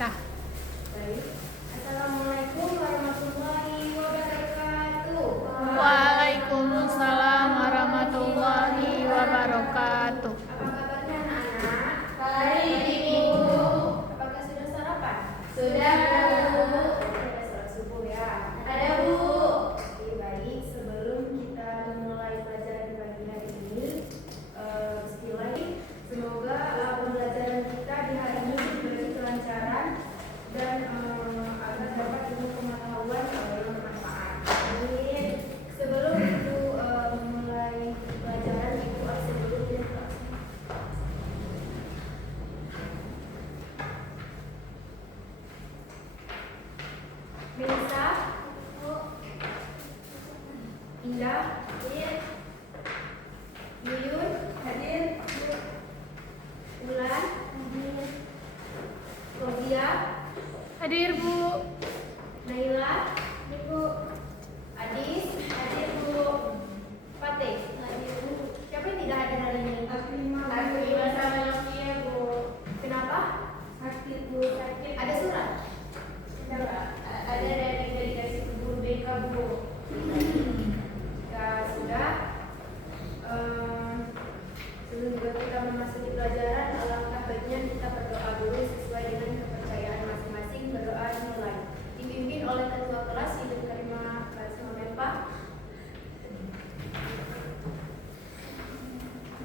Dah. Baik. Assalamualaikum warahmatullahi wabarakatuh. Waalaikumsalam warahmatullahi wabarakatuh. Apa kabarnya anak-anak? Baik, Ibu. Apakah sudah sarapan? Sudah, Bu. Ada sholat subuh ya? Ada, Bu. Oke, baik. Sebelum kita memulai pelajaran pagi hari ini, bismillah. Semoga pembelajaran kita di hari ini diberi kelancaran dan agar dapat ilmu pengetahuan yang bermanfaat. Amin. Sebelum itu memulai pelajaran, Ibu absen dulu ya. Melisa, Indah, hadir. Yuyun, hadir. Ulan, hadir. Robia, Hadir, Bu. Naila, hadir Bu. Adis, hadir Bu. Fatih, hadir Bu. Siapa yang tidak hadir hari ini? Aku sama Nokia, Bu. Kenapa? Sakit, Bu. Sakit. Ada surat? Ada dari guru BK, Bu. Ya sudah. Sebelum juga kita memasuki pelajaran, alangkah baiknya kita berdoa dulu sesuai dengan kepercayaan masing-masing. Berdoa dimulai. Dipimpin oleh ketua kelas Ibu Karimah Mempa.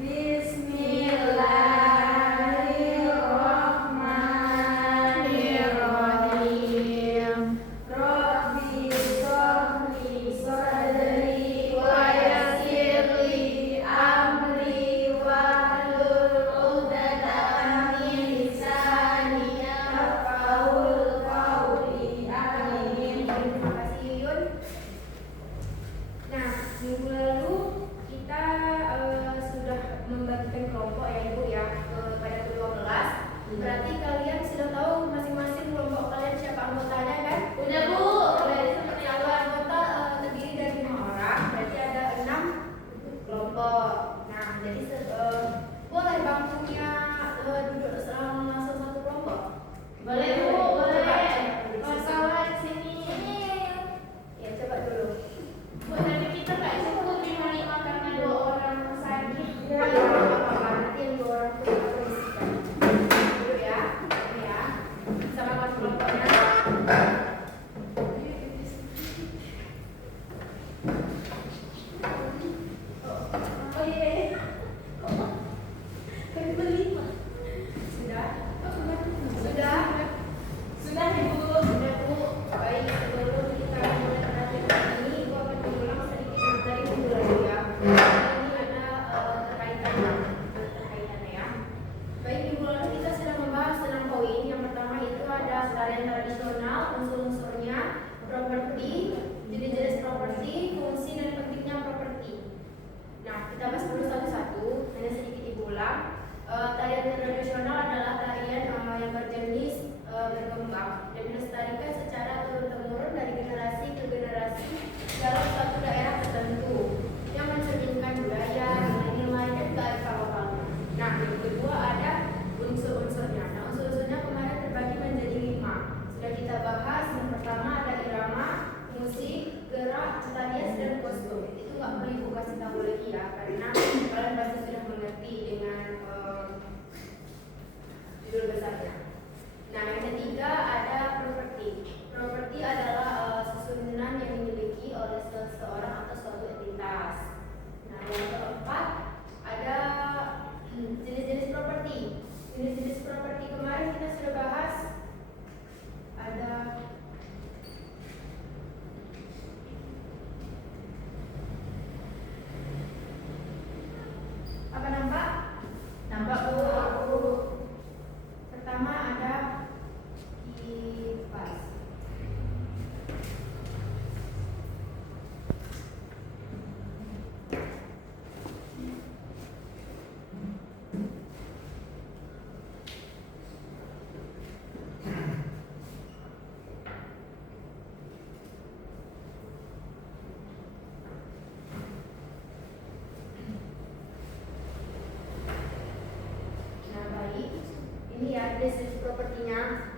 Bismillahirrahmanirrahim. Rabbi sholli sadri wa yassirli amri wahlul 'uqdatam min lisani yafqahul qawli. Amin. Terima kasih Yuyun. Nah, minggu lalu kita sudah membagikan kelompok ya Ibu ya kepada kedua kelas. Berarti kalian sudah tahu masing-masing kelompok kalian siapa anggotanya kan? Udah, Bu. Satu anggota terdiri dari 5 orang, berarti ada 6 kelompok. Nah, jadi boleh bangkunya duduk langsung satu kelompok. Boleh, Bu. Boleh. Coba. Masalah di sini. Ya, coba dulu. Bu, nanti kita nggak cukup 5 karena 2 orang sakit. Ya, apa-apa. Nanti yang 2 orang itu kita kondisikan. Dulu ya, ini ya. Sama kelompoknya. Oh iya. Kan berlima. Sudah? Sudah. Sudah? Sudah, Ibu. Sudah Bu. Baik, sebelum kita mulai pelajaran ini, Ibu akan mengulang sedikit dari minggu lalu ya. Ini ada terkaitannya ya. Baik, minggu lalu kita sudah membahas tentang poin. Yang pertama itu ada tarian tradisional, unsur-unsurnya, properti, jenis-jenis properti, fungsi dan pentingnya properti. Nah, kita bahas dulu satu-satu, hanya sedikit Ibu ulang. Tarian tradisional adalah tarian yang berjenis berkembang dan dilestarikan secara turun-temurun dari generasi ke generasi dalam suatu daerah tertentu yang mencerminkan budaya, nilai-nilai dan kearifan lokal. Nah, yang kedua ada unsur-unsurnya. Nah, unsur-unsurnya kemarin terbagi menjadi 5. Sudah kita bahas. Yang pertama ada irama, musik, gerak, tata hias dan kostum. Itu nggak perlu Ibu kasih tahu lagi ya, karena kalian pasti sudah mengerti dengan judul besarnya. Nah, yang ketiga ada properti. Properti adalah susunan yang dimiliki oleh seseorang atau suatu entitas. Nah, yang keempat ada jenis-jenis properti. Jenis-jenis properti kemarin kita sudah bahas. Ada apa nampak? Nampak, Bu. Pertama ada kipas. Nah, baik. Ini ya deskripsi propertinya.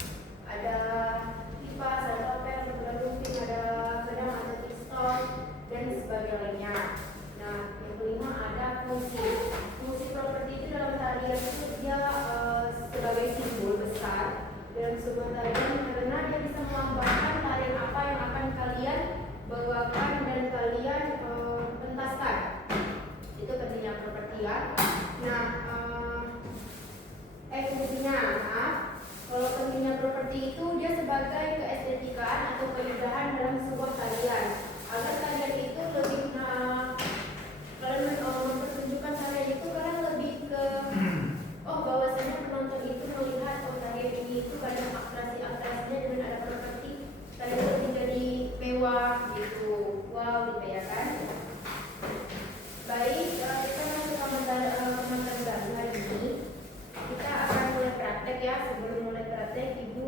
seperti itu dia sebagai keestetikaan atau keindahan dalam sebuah tarian. Agar tarian itu lebih kalian mempertunjukkan tarian itu kalian lebih ke bahwasanya penonton itu melihat tarian ini itu kadang atraksi-atraksinya dengan ada properti tarian itu menjadi mewah gitu. Wow gitu ya kan. Baik, kita masuk ke materi baru hari ini. Kita akan mulai praktek ya. Sebelum mulai praktek, Ibu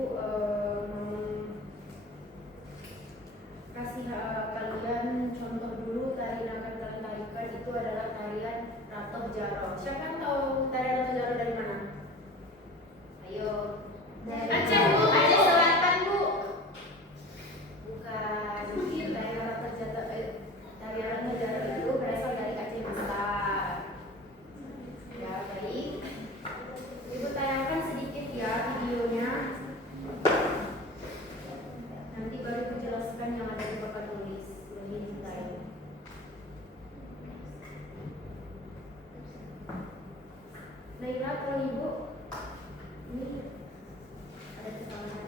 kasih kalian contoh dulu tarian yang akan kalian tarikan itu adalah tarian Ratoh Jaro. Siapa yang tahu tarian Ratoh Jaro dari mana? Ayo. Aceh Bu, Aceh Selatan Bu. Bukan. Tarian Ratoh Jaro itu berasal dari Aceh Besar. Ya, baik. Ibu tayangkan sedikit ya videonya. Nanti baru Ibu jelaskan yang ada di papan tulis. Lebih detail. Naila, tolong Ibu. Ini ada kesalahan.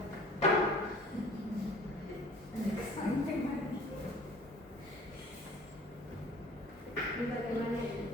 Ini bagaimana ini?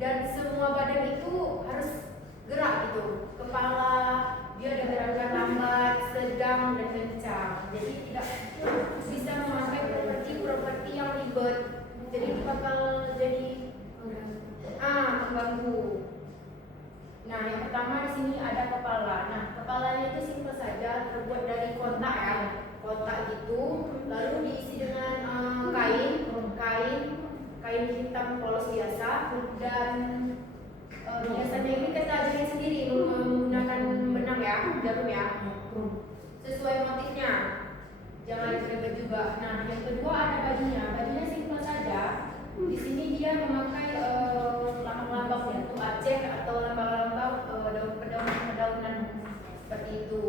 dan semua badan itu harus gerak gitu. Kepala dia ada gerakan lambat, sedang dan kencang. Jadi tidak bisa memakai properti yang ribet. Jadi itu bakal jadi mengganggu. Nah, yang pertama di sini ada kepala. Nah, kepalanya itu simpel saja, terbuat dari kotak ya, kotak gitu. Lalu diisi dengan kain hitam polos biasa, dan biasanya ini kita ajarin sendiri menggunakan benang ya, jarum ya, sesuai motifnya. Jangan ribet juga. Nah, yang kedua ada bajunya. Bajunya simpel saja. Di sini dia memakai lambang-lambang bentuk Aceh atau lambang-lambang pedaunan seperti itu.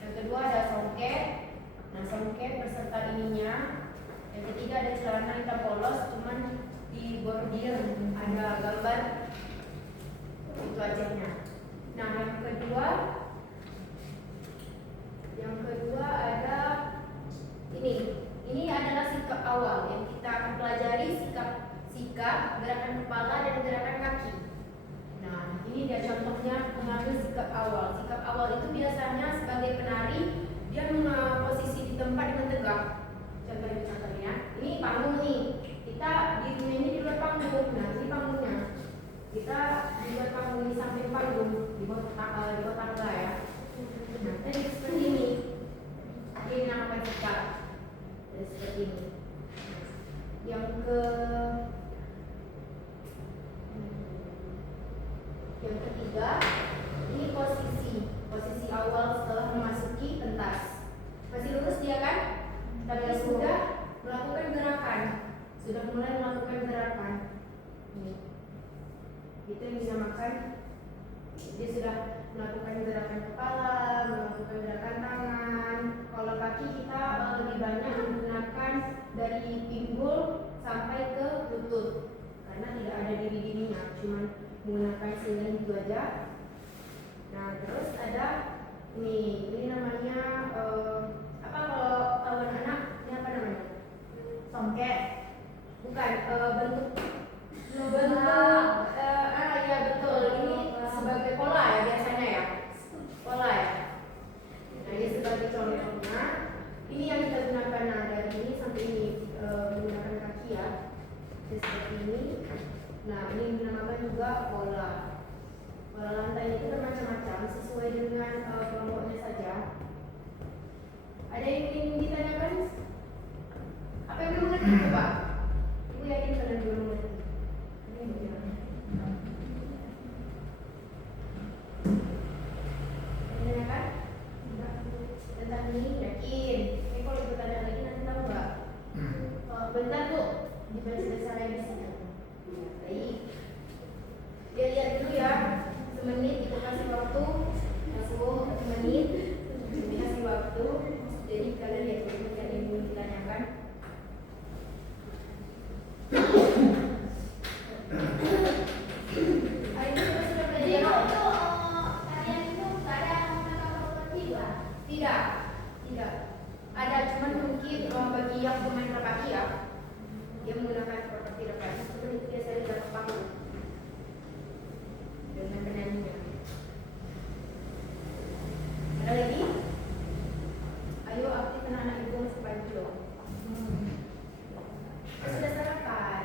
Yang kedua ada songket. Nah, songket beserta ininya. Yang ketiga ada celana hitam polos, cuman di bordir ada gambar itu Acehnya. Nah, yang kedua ada ini adalah sikap awal yang kita akan pelajari, sikap gerakan kepala dan gerakan kaki. Nah, ini dia contohnya mengambil sikap awal. Sikap awal itu biasanya sebagai penari dia posisi di tempat dengan tegak. Contohnya, ini panggung nih. Kita di luar panggung. Nah, ini panggungnya. Kita di luar panggung, di samping panggung, di bawah tangga ya. Nah, jadi seperti ini. Ini dinamakan sikap. Jadi seperti ini. Yang ketiga, ini posisi awal setelah memasuki pentas. Masih lurus dia kan? Tapi sudah mulai melakukan gerakan. Itu yang dinamakan, dia sudah melakukan gerakan kepala, melakukan gerakan tangan. Kalau kaki kita lebih banyak menggunakan dari pinggul sampai ke lutut, karena tidak ada diri-dirinya, cuma menggunakan singlet itu aja. Nah, terus ada ini namanya apa kalau anak ini apa namanya? Songket. Bukan bentuk ya betul, ini sebagai pola ya biasanya ya, pola ya. Nah, ini sebagai contohnya, ini yang kita gunakan. Nah, dari ini sampai ini menggunakan kaki ya, seperti ini. Nah, ini dinamakan juga pola. Pola lantai itu bermacam-macam sesuai dengan kelompoknya saja. Ada yang ingin ditanyakan? Apa yang belum ngerti coba? Ibu yakin kalian belum ngerti. Ini bagaimana? Menanyakan? Tentang ini yakin. Ini kalau ibu tanya lagi nanti tahu nggak? Bentar Bu, dibaca saya di sini. Baik. Dia lihat dulu ya. Semenit ibu kasih waktu. Semenit. Ibu kasih waktu. Jadi kalian lihat dulu yang ibu ditanyakan. Tidak. Ada cuman mungkin bagi yang pemain repaki ya, dia menggunakan properti repaki seperti itu biasanya di belakang panggung dengan penyanyinya. Ada lagi? Ayo aktif anak-anak ibu supaya dong. Sudah sarapan?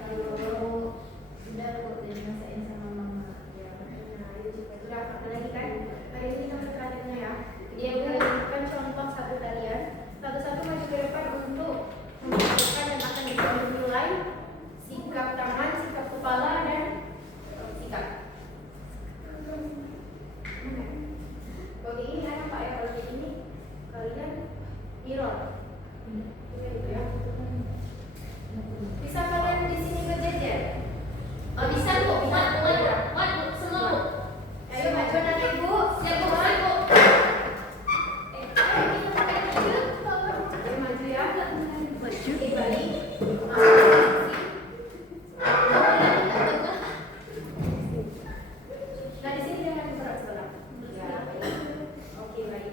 Kalau sudah kok dimasakin sama mama. Ya, nah ayo coba sudah apa lagi kan? Hari ini sama terakhirnya ya. Dia memberikan contoh satu tarian, satu-satu maju ke depan untuk memperhatikan dan akan dimulai sikap tangan, sikap kepala dan sikap. Bagi ini ada Pak ya, kalau ini kalian mirror. Gitu ya. Bisa kalian di sini berjejer? Oh, bisa Bu, muat semua Bu. Ayo maju nanti Bu. Siap Bu, siap Bu. Maju ya. Oke, balik. Nah, di sini jangan berat sebelah. Ya, baik. Oke, baik.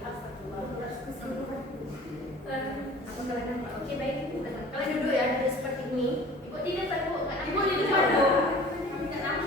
Oke, baik. Kalian duduk ya, duduk seperti ini. Ibu di depan Bu, Ibu di depan Bu. Kenapa?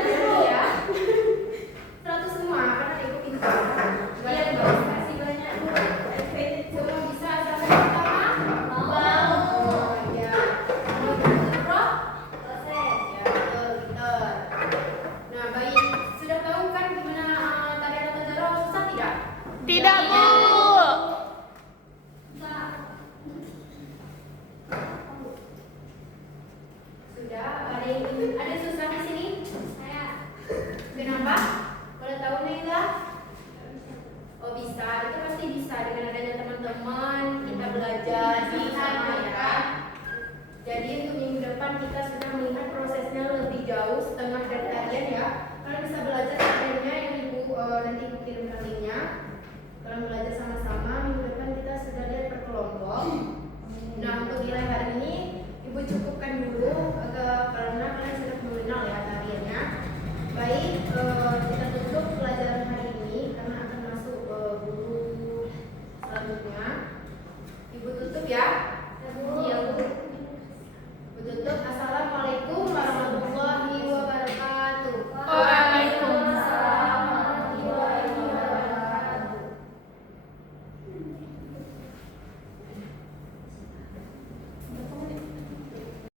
berarti ya. 100 semua karena ibu pintar. Banyak banget. Kasih banyak Bu. Semua bisa asal pertama mau. Ya. Mau bro? Proses. Ya, betul, pintar. Nah, baik. Sudah tahu kan gimana tanda tata cara susah tidak? Tidak, Bu. Sudah. Ada susah di sini? Saya. Kenapa? Boleh tahu Naila? Oh bisa, itu pasti bisa dengan adanya teman-teman kita belajar sama ya. Jadi untuk minggu depan kita sudah melihat prosesnya lebih jauh setengah dari kalian ya. Kalian bisa belajar sebenarnya yang ibu nanti ibu kirimkan linknya. Kalian belajar sama-sama. Minggu depan kita sudah lihat per kelompok. Nah untuk nilai hari ini ibu cukupkan dulu karena kalian sudah mengenal ya.